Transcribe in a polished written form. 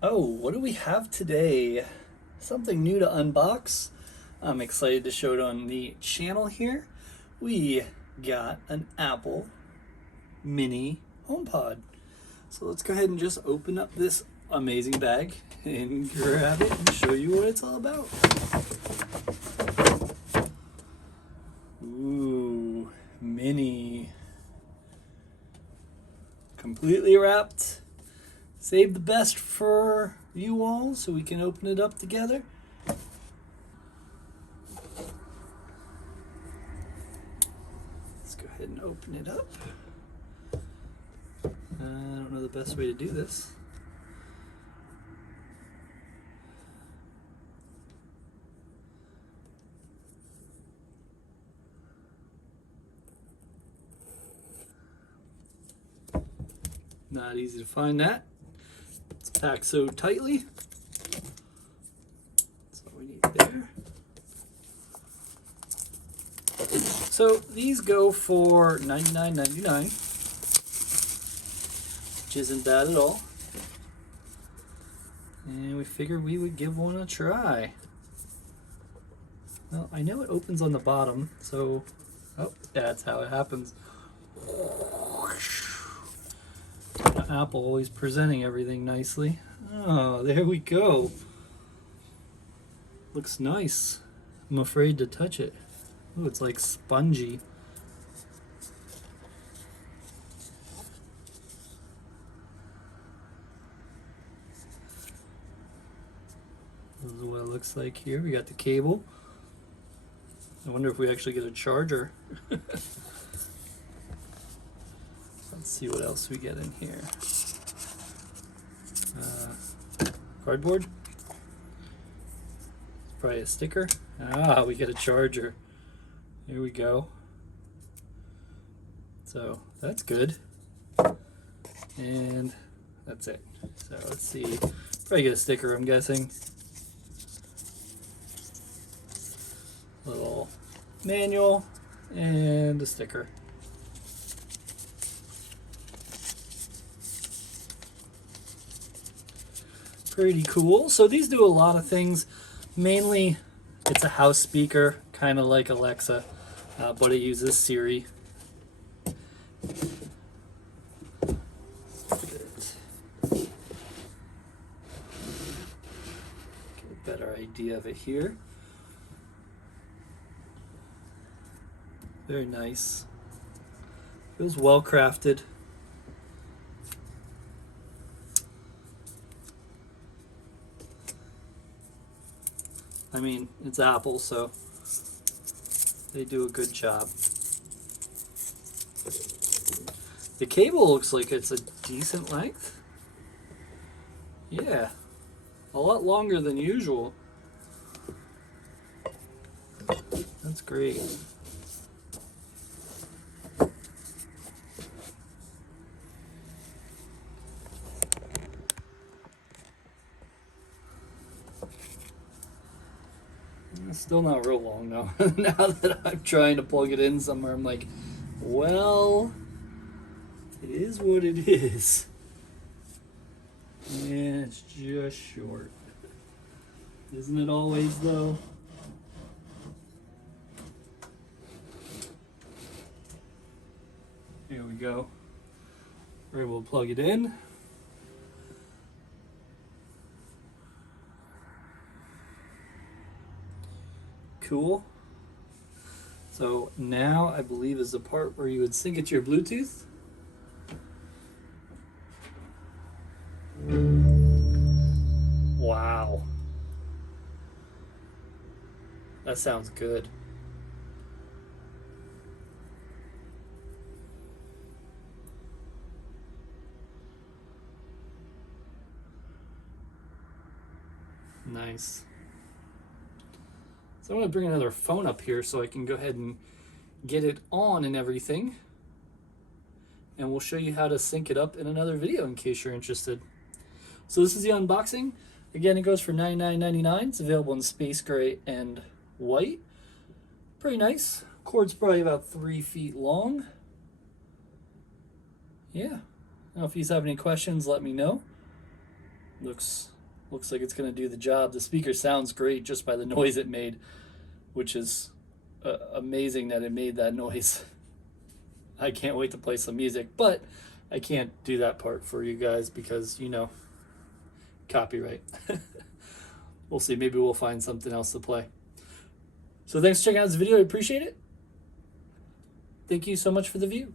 Oh, what do we have today? Something new to unbox. I'm excited to show it on the channel here. We got an Apple Mini HomePod. So let's go ahead and just open up this amazing bag and grab it and show you what it's all about. Ooh, mini. Completely wrapped. Save the best for you all so we can open it up together. Let's go ahead and open it up. I don't know the best way to do this. Not easy to find that. It's packed so tightly. That's all we need there. So these go for $99.99, which isn't bad at all. And we figured we would give one a try. Well, I know it opens on the bottom, so that's how it happens. Apple always presenting everything nicely. Oh, there we go. Looks nice. I'm afraid to touch it. Oh, it's like spongy. This is what it looks like here. We got the cable. I wonder if we actually get a charger. Let's see what else we get in here. Cardboard. Probably a sticker. Ah, we get a charger. Here we go. So that's good. And that's it. So let's see. Probably get a sticker, I'm guessing. Little manual and a sticker. Pretty cool. So these do a lot of things. Mainly, it's a house speaker, kind of like Alexa, but it uses Siri. Get a better idea of it here. Very nice. It was well crafted. I mean, it's Apple, so they do a good job. The cable looks like it's a decent length. Yeah, a lot longer than usual. That's great. It's still not real long though. Now that I'm trying to plug it in somewhere, I'm like, well, it is what it is. And it's just short. Isn't it always though? Here we go. We're able to plug it in. Cool. So now I believe is the part where you would sync it to your Bluetooth. Wow. That sounds good. Nice. So I'm going to bring another phone up here so I can go ahead and get it on and everything. And we'll show you how to sync it up in another video in case you're interested. So this is the unboxing. Again, it goes for $99.99. It's available in space gray and white. Pretty nice. Cord's probably about 3 feet long. Yeah. Now, if you have any questions, let me know. Looks like it's going to do the job. The speaker sounds great just by the noise it made, which is amazing that it made that noise. I can't wait to play some music, but I can't do that part for you guys because, you know, copyright. We'll see. Maybe we'll find something else to play. So thanks for checking out this video. I appreciate it. Thank you so much for the view.